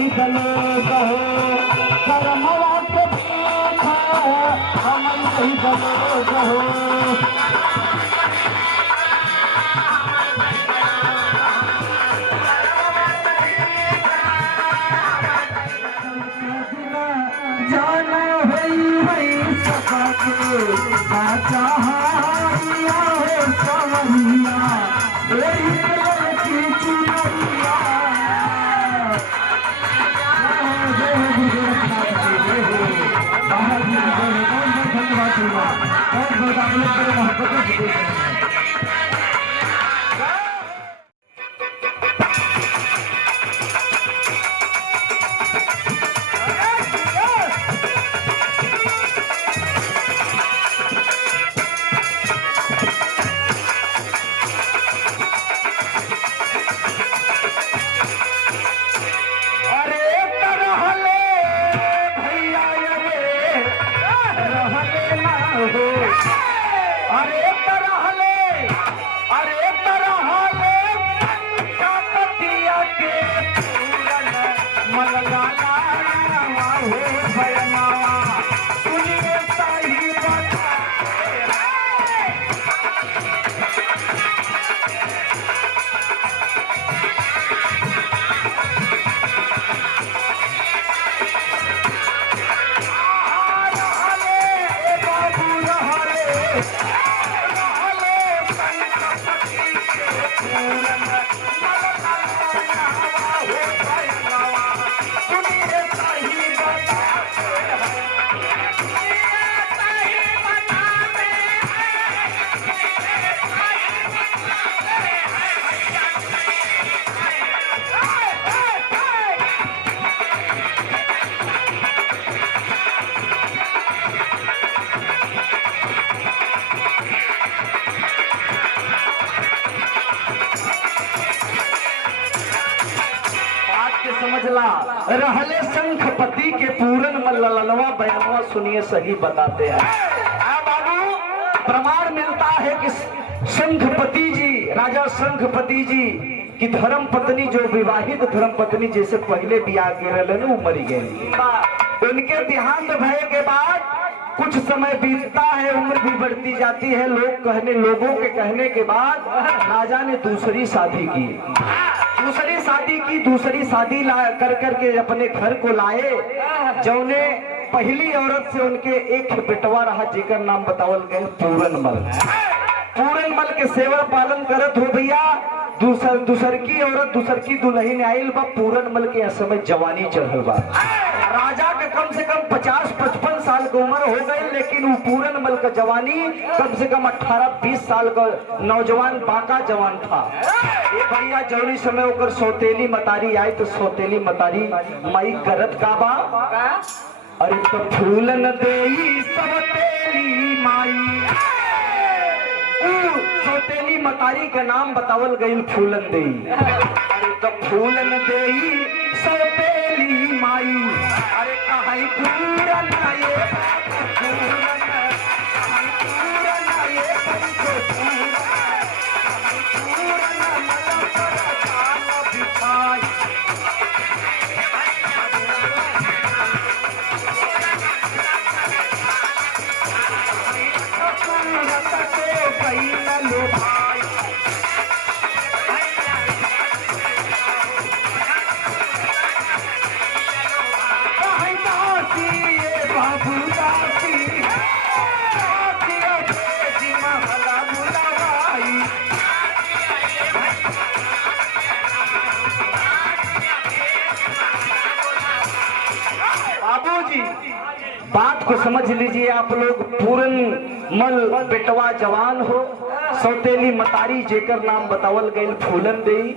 कैसलो कहो करमवा के देखा हम कैसलो कहो जाना हुई सबके चाहारिया हो सवरिया की चुनरिया समझला रहले शंखपति के पूरन मल्ललवा बयानवा सुनिए सही बताते हैं। बाबू प्रमाण मिलता है कि शंखपति जी राजा शंखपति जी की धर्म पत्नी जो विवाहित धर्म पत्नी जैसे पहले बियाह के रहलन वो मरी गई। उनके देहांत भय के बाद कुछ समय बीतता है, उम्र भी बढ़ती जाती है। लोगों के कहने के बाद राजा ने दूसरी शादी की। दूसरी शादी कर करके अपने घर को लाए। जौने पहली औरत से उनके एक बेटवा रहा जेकर नाम बतावल गए पूरनमल। पूरनमल के सेवा पालन करत हो भैया। दूसर की औरत दूसर की दुल्हन आयल बा। पूरनमल के समय जवानी चढ़ल बा। राजा के कम से कम 50-55 साल की उम्र हो गई, लेकिन वो पूरनमल का जवानी कम से कम 18-20 साल का नौजवान बाका जवान था। ये भैया जौनी समय होकर सौतेली मतारी आई तो सौतेली मतारी माई करत का बा। अरे तो फूलन देई सौतेली माई। सौतेली मतारी का नाम बतावल गई फूलन देई। अरे तो फूलन देई सौतेली माई। अरे कहाई पूरन ये बात को समझ लीजिए आप लोग। पूरनमल बेटवा जवान हो, सौतेली मतारी जेकर नाम बतावल गई फूलन देई।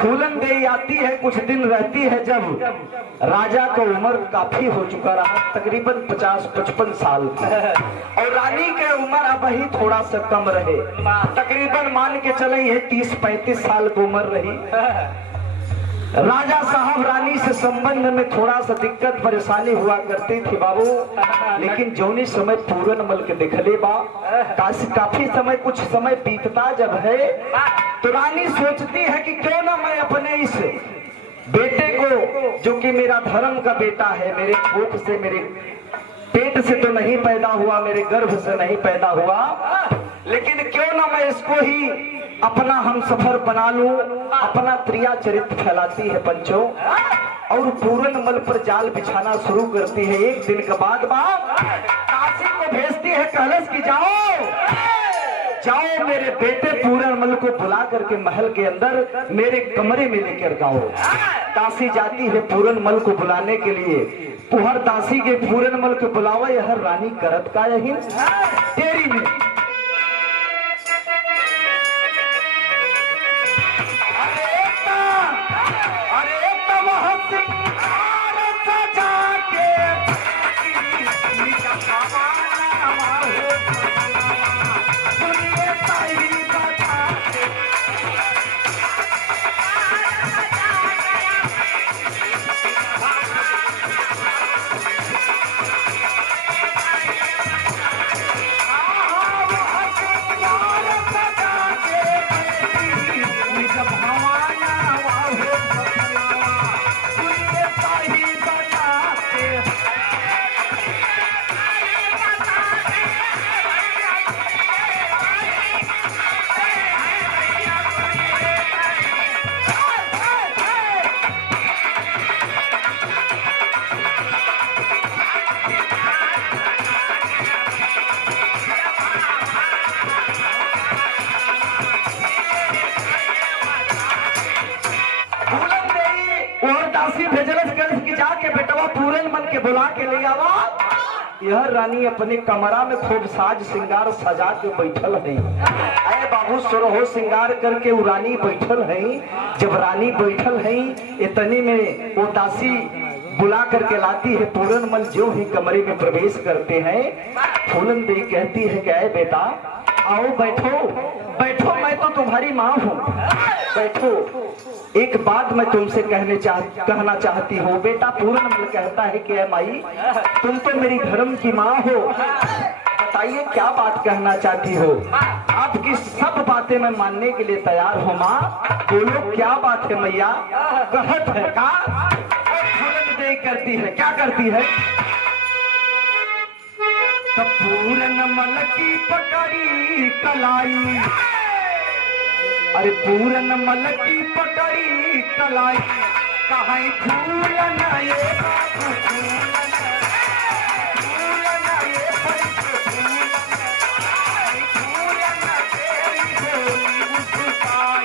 फूलन देई आती है, कुछ दिन रहती है। जब राजा का उम्र काफी हो चुका रहा, तकरीबन 50-55 साल और रानी के उम्र अब ही थोड़ा सा कम रहे, तकरीबन मान के चले है 30-35 साल की उम्र रही। राजा साहब रानी से संबंध में थोड़ा सा दिक्कत परेशानी हुआ करती थी बाबू। लेकिन जौनी समय पूरनमल के देखले बा, काफी समय कुछ समय बीतता जब है तो रानी सोचती है कि क्यों ना मैं अपने इस बेटे को जो कि मेरा धर्म का बेटा है, मेरे कोख से, मेरे पेट से तो नहीं पैदा हुआ, मेरे गर्भ से नहीं पैदा हुआ, लेकिन क्यों ना मैं इसको ही अपना हम सफर बना लूं। अपना त्रिया चरित्र फैलाती है पंचों और पूरन मल पर जाल बिछाना शुरू करती है। एक दिन के बाद काशी को भेजती है, कहलस की जाओ मेरे बेटे पूरन मल को बुला करके महल के अंदर मेरे कमरे में लेकर जाओ। दासी जाती है पूरन मल को बुलाने के लिए। पुहर दासी के पूरन मल को बुलावा, यह रानी करत का यही तेरी में के बुला के ले आवा। यह रानी अपने कमरा में खूब साज श्रृंगार सजा के बैठल है। अरे बाबू सोरहो श्रृंगार करके वो रानी बैठल है। जब रानी बैठल है इतने में वो दासी बुला करके लाती है। पूरन मल जो ही कमरे में प्रवेश करते हैं, फूलन देवी कहती है कि बेटा आओ बैठो बैठो, मैं तो तुम्हारी माँ हूँ, बैठो। एक बात मैं तुमसे कहना चाहती हूँ। बेटा पूरन मल कहता है कि माई तुम तो मेरी धर्म की माँ हो, बताइए क्या बात कहना चाहती हो। आपकी सब बातें मैं मानने के लिए तैयार हूँ माँ, बोलो क्या बात है मैया। कहत है का फूलन देवी करती है, क्या करती है। तो पूरन मल की पकड़ी कलाई, अरे पूरन मल की पकड़ी कलाई, कहीं फूलन ये बाबू फूलन, फूलन ये फूलन, फूलन तेरी भोली मुस्कान।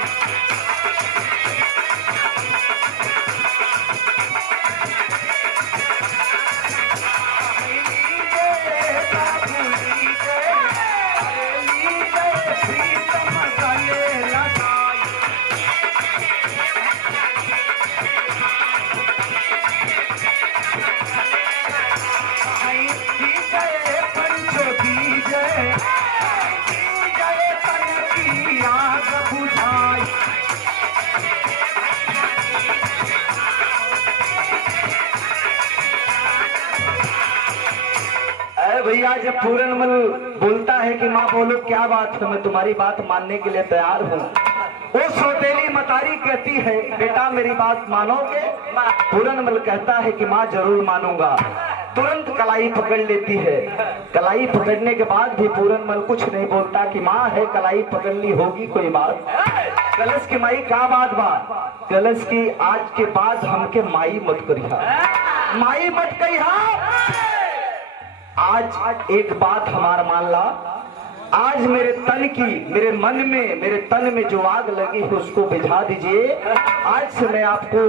भैया जब पूरन मल बोलता है कि माँ बोलो क्या बात है, मैं तुम्हारी बात मानने के लिए तैयार हूँ। वो सौतेली मतारी कहती है बेटा मेरी बात मानोगे। पूरन मल कहता है कि माँ जरूर मानूंगा। तुरंत कलाई पकड़ लेती है। कलाई पकड़ने के बाद भी पूरन मल कुछ नहीं बोलता कि माँ है कलाई पकड़ ली होगी कोई बात। कलश की माई क्या बात बा। कलश की आज के बाद हमके माई मत करिहा, माई मत करिहा। आज एक बात हमारा मान ला, आज मेरे तन की, मेरे मन में, मेरे तन में जो आग लगी है उसको बुझा दीजिए। आज से मैं आपको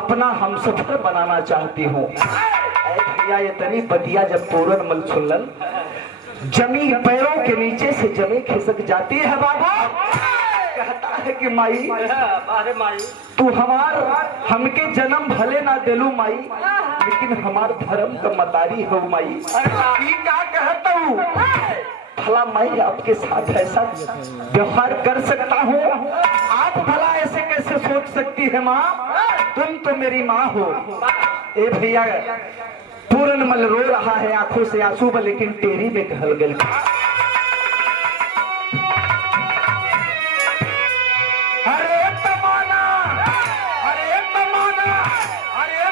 अपना हमसफर बनाना चाहती हूँ। भैया ये तनी बतिया जब पूरन मल सुनलन, जमी पैरों के नीचे से जमी खिसक जाती है। बाबा कहता है कि माई तू हमके जन्म भले ना दिलू माई, लेकिन हमार धर्म का मतारी हो माई। क्या कहता हूँ भला मैं आपके साथ ऐसा व्यवहार कर सकता हूँ? आप भला ऐसे कैसे सोच सकती है माँ? तुम तो मेरी माँ हो। ए भैया पूरन मल रो रहा है आंखों से आंसू, लेकिन टेरी में कहल गल। अरे तमाना, अरे तमाना, अरे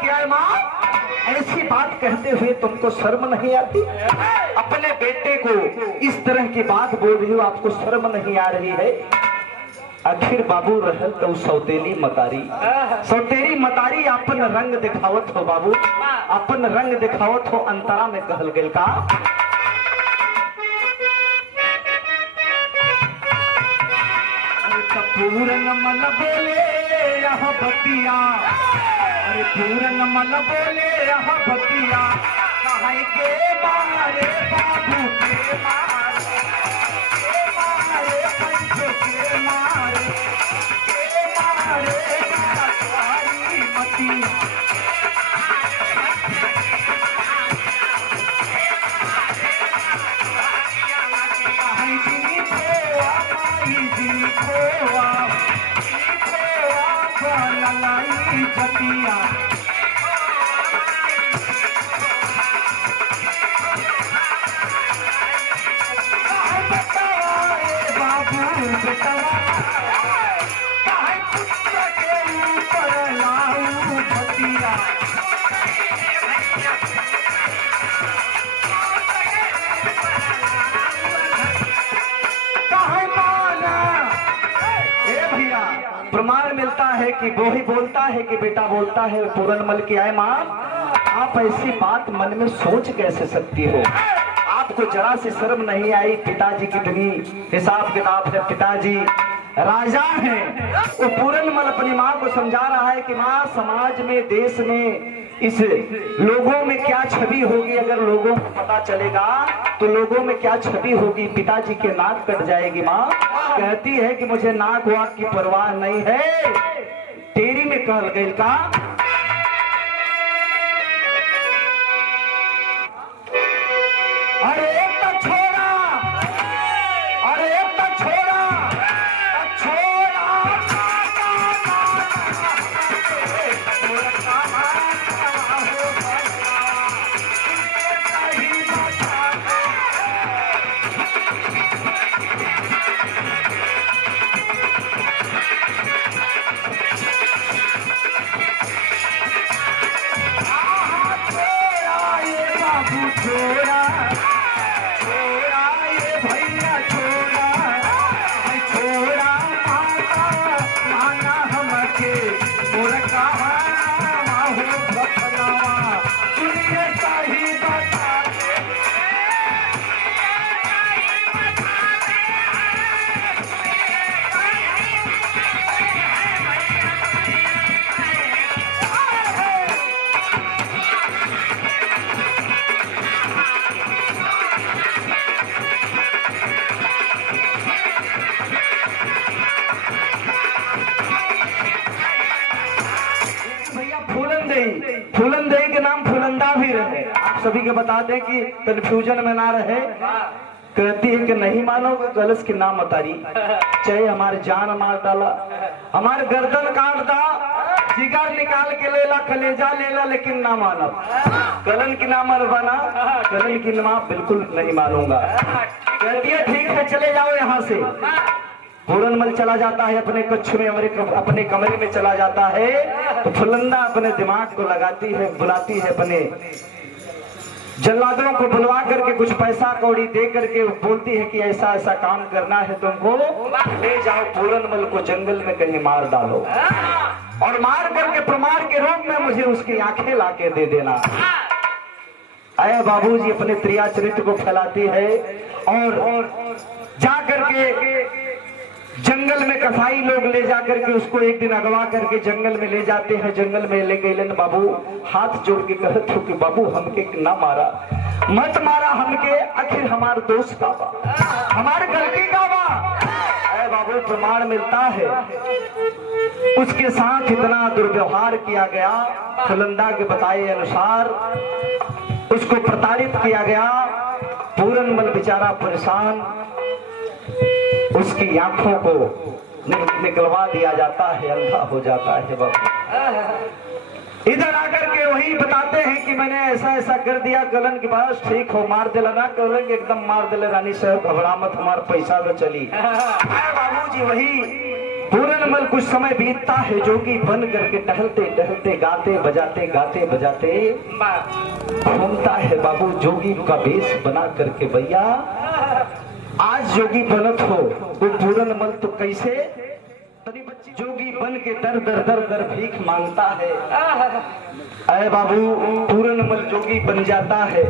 कि आए माँ, ऐसी बात कहते हुए तुमको शर्म नहीं आती? अपने बेटे को इस तरह की बात बोल रही हो, आपको शर्म नहीं आ रही है? आखिर बाबू रहल तो सौतेली मतारी अपन रंग दिखावत हो बाबू, अपन रंग दिखावत हो। अंतरा में कहल गेल का पूरन मन बोले यह बतिया, अरे पूरन मन बोले यह बतिया, कहे के मारे बाबू के मारे, के मारे पंचो के मारे, के मारे सारी मतिया। प्रमाण मिलता है कि वो ही बोलता है कि बेटा बोलता है पूरनमल की आए माँ, आप ऐसी बात मन में सोच कैसे सकती हो? आपको जरा से शर्म नहीं आई? पिताजी कितनी हिसाब किताब है, पिताजी राजा हैं। वो पूरनमल अपनी माँ को समझा रहा है कि माँ, समाज में, देश में, इस लोगों में क्या छवि होगी? अगर लोगों को पता चलेगा तो लोगों में क्या छवि होगी? पिताजी के नाक कट जाएगी। माँ कहती है कि मुझे नाक वाक की परवाह नहीं है। तेरी में कहल गई का अरे छोड़ा, अरे छोड़ा, फूलनदेही के नाम फुलंदा भी रहे। आप सभी के बता दें कि कंफ्यूजन में ना रहे। कहती है कि नहीं मानोगे गलस की नाम अतारी, चाहे हमारे जान मार डाला, हमारे गर्दन काट दा, जिगर निकाल के लेला, कलेजा लेला, लेकिन ना मानो। कलन की नाम बना, कलन की नाम बिल्कुल नहीं मानूंगा। कहती है ठीक है चले जाओ यहाँ से। पूरनमल चला जाता है अपने कक्ष में, अपने कमरे में चला जाता है। तो फुलंदा अपने दिमाग को लगाती है, बुलाती है अपने जल्लादों को बुलवा करके कुछ पैसा कौड़ी दे करके बोलती है कि ऐसा ऐसा काम करना है तुमको, ले जाओ पूरनमल को जंगल में कहीं मार डालो और मार करके प्रमाण के रूप में मुझे उसकी आंखें लाके दे देना। आया बाबूजी अपने त्रिया चरित्र को फैलाती है और जा करके जंगल में कसाई लोग ले जा करके उसको एक दिन अगवा करके जंगल में ले जाते हैं। जंगल में ले गए बाबू हाथ जोड़ के कहत हो कि बाबू हमके ना मारा, मत मारा हमके, आखिर हमारे दोस्त का बा, हमारे गलती का बा। अरे बाबू प्रमाण मिलता है उसके साथ इतना दुर्व्यवहार किया गया, फुलंदा के बताए अनुसार उसको प्रताड़ित किया गया। पूरनमल बेचारा परेशान, उसकी आंखों को निकलवा दिया जाता है, अंधा हो जाता है। बाबू इधर आकर के वही बताते हैं कि मैंने ऐसा ऐसा कर दिया। कलन के पास ठीक हो मार दिला ना, कलन एकदम मार दिले रानी साहब, घबरा मत, हमारा पैसा तो चली। बाबूजी वही पूरे पूरनमल कुछ समय बीतता है, जोगी बन करके टहलते टहलते गाते बजाते घूमता है बाबू जोगी का वेश बना करके। भैया आज जोगी बनत हो वो पूरनमल तो कैसे जोगी बन के दर भीख मांगता है। अरे बाबू पूरनमल जोगी बन जाता है,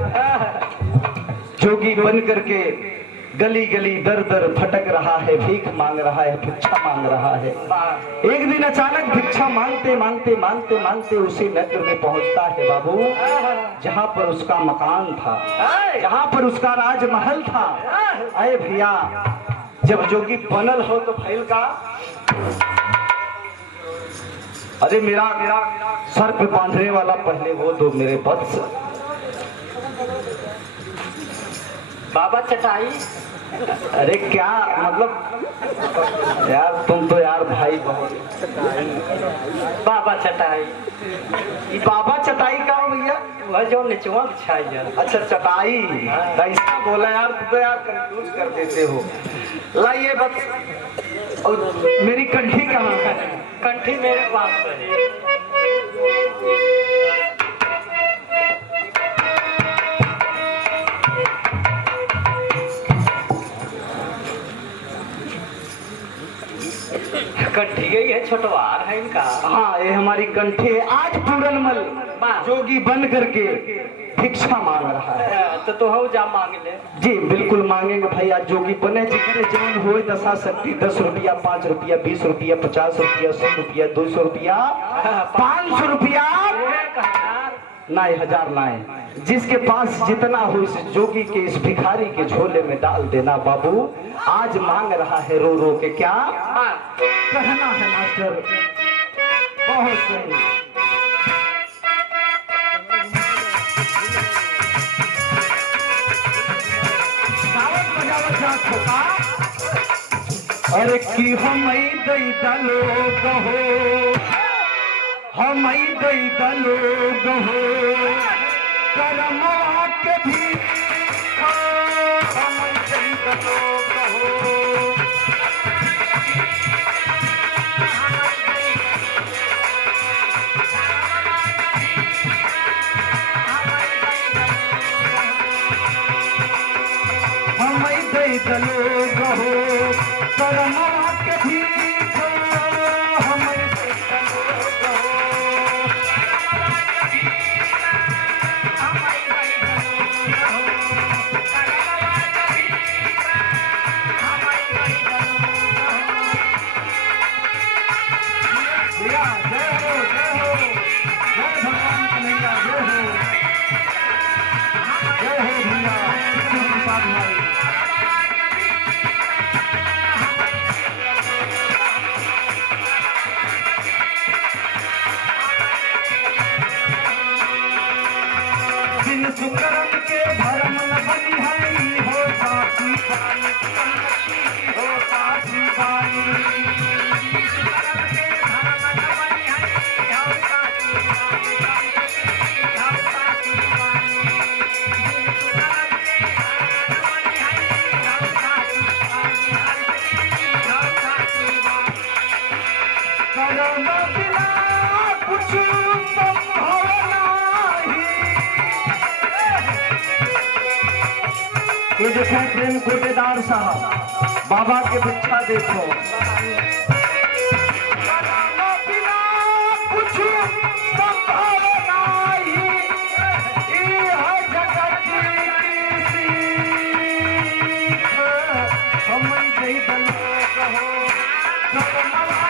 जोगी बन करके गली गली दर भटक रहा है, भीख मांग रहा है, भिक्षा मांग रहा है। एक दिन अचानक भिक्षा मांगते उसी नगर में पहुंचता है बाबू, जहां पर उसका मकान था, जहां पर उसका राजमहल था। अरे भैया जब जोगी बनल हो तो फैल का, अरे मेरा सर पे बांधने वाला पहले वो दो मेरे वत्स। बाबा चटाई। अरे क्या मतलब यार, तुम तो यार भाई बहुत। बाबा चटाई, ये बाबा चटाई का हो भैया? वह जो निचवा बिछाई यार। अच्छा चटाई, ऐसा बोला यार, तू तो यार कंफ्यूज कर देते हो। लाइए बस। और मेरी कंठी कहाँ है? कंठी मेरे पास है। कंठी गई है, छोटवार है इनका। हाँ ये हमारी कंठी है। आज पूरनमल जोगी बन करके भिक्षा मांग रहा है। तो हो जा मांग ले। जी बिल्कुल मांगेंगे भाई। आज जोगी बने जितने जीवन हो दशा शक्ति, 10 रुपया, 5 रुपया, 20 रुपया, 50 रुपया, 100 रुपया, 200 रुपया, 500 रुपया, नाय 1000 नाय, जिसके पास जितना हो इस जोगी के इस भिखारी के झोले में डाल देना बाबू। आज मांग रहा है रो रो के। क्या कहना है मास्टर? बहुत सही। अरे की हम दई दलो गहो, हम दई दलो गहो, करमवा के भी हम दई दलो गहो। हम दई दलो गहो, करमवा के भी हम दई दलो गहो। जिन सुकरम के धर्म न बनी है, हो साथी बानी, हो साथी बानी। करम बिना कुछ संभव नहीं। ये देखो प्रेम कोटेदार साहब, बाबा के भिक्षा देखो। बिना कुछ संभव नहीं, यह जगत की सीख। हम दई दलो गहो, करमवा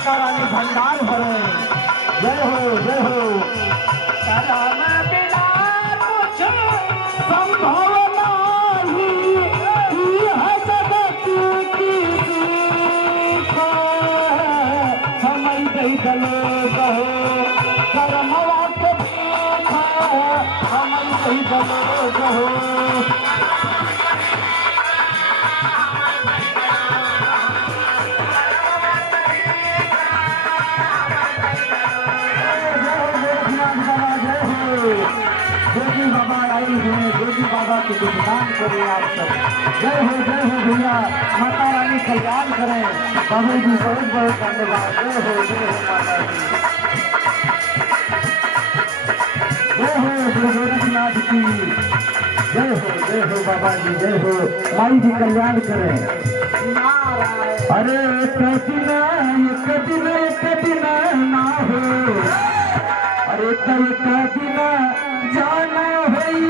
माता रानी भंडार भरे। जय हो जय हो। राम बिना कुछ संभव नहीं है जगत की सीख, हम दई दलो कहो करमवा के भीख, हम दई दलो कहो। जोगी बाबा आई हैं, जोगी बाबा के गुणगान करें आप सब। जय हो भैया, माता रानी कल्याण करें। बाबू जी बहुत बहुत धन्यवाद। जय हो माता जी। जय हो गुरु गोरखनाथ की। जय हो बाबा जी। जय हो माई जी कल्याण करें। अरे एक दिन ना हो, अरे एक दिन जाना हुई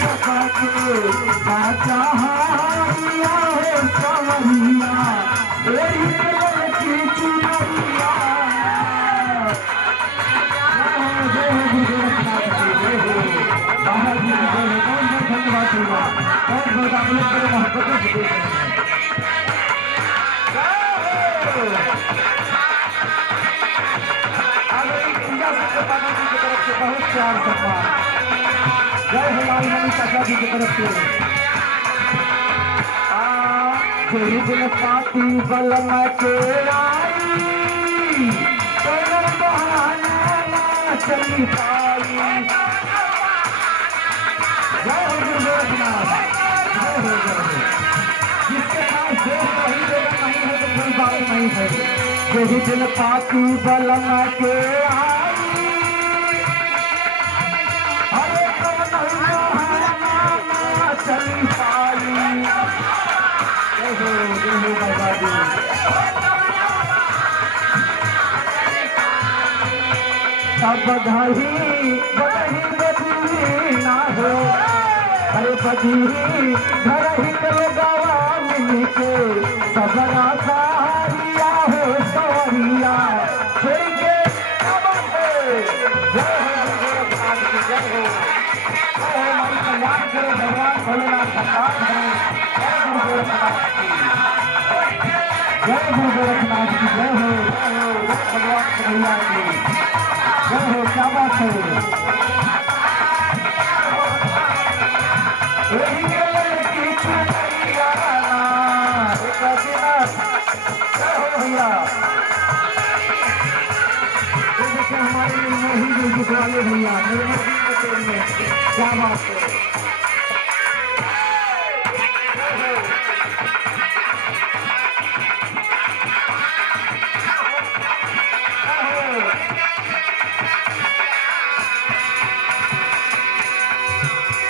सका के बाचा हारिया हो सवरिया, तेरी कलर की चुनरिया। जय हो गुरु गोरखनाथ जी। जय हो बाबा जी। जय हो बहुत बहुत धन्यवाद दूंगा। बहुत बहुत आप लोग बड़े मोहब्बतों से देख रहे हैं। बहुत प्यार सम्मान। जय हो लाल मणि चाचा जी की तरफ से। कोई दिन पाती बलम के आई, कोई बहाना ना चली पाई। जय हो गुरु गोरखनाथ। जय हो। जिसके पास देश नहीं देगा नहीं है तो कोई बात नहीं है। कोई दिन पाती बलम के आई, चली पाई। सब बधाई ना हो, अरे बधी घर ही करो गवा मिल के, सब रासारिया हो सवरिया छोड़ के। जय हो हमारी कल्याण करो भगवान भोलेनाथ भगवान करें। जय गुरु गोरखनाथ की। जय हो भगवान कन्हैया की। जय हो। क्या बात है। जय हो भैया। हमारे निर्मोही वाले भैया निर्मोही में क्या बात है।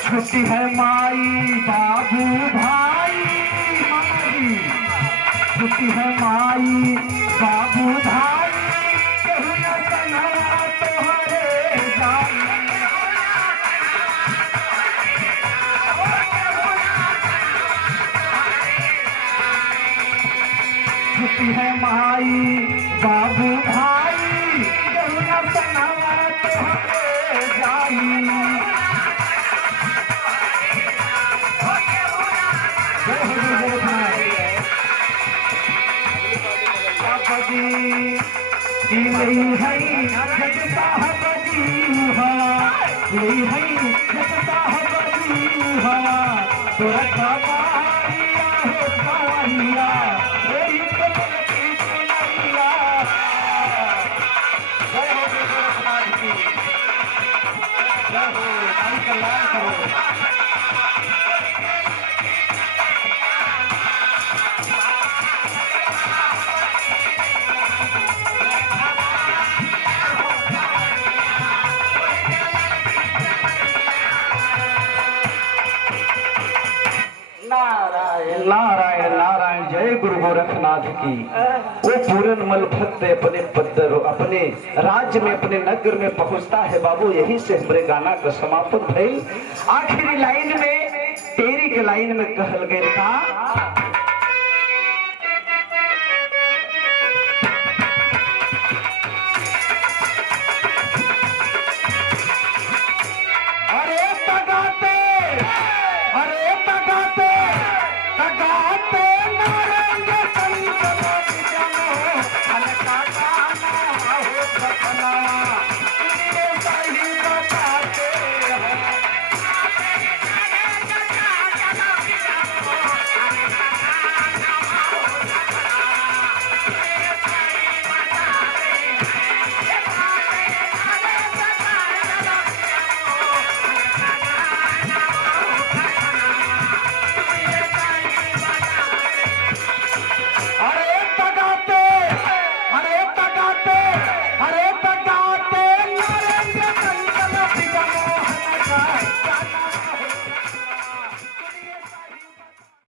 छुट्टी है माई बाबू भाई, माई छुट्टी है माई बाबू भाई, छुट्टी है माई बाबू भाई, नहीं है जगता है बजी हवा, यही है जगता है बजी हवा, तो रखा मारिया हो कारिया, मेरी कमल की सुनैया। जय हो गोरखनाथ की, जय हो, हमारी कल्याण करो। नारायण नारायण, जय गुरु गोरखनाथ की। वो पूरनमल भक्त अपने पद्दर अपने राज्य में अपने नगर में पहुंचता है बाबू। यही से हमारे गाना का समापन भइल। आखिरी लाइन में तेरी के लाइन में कहल गया था,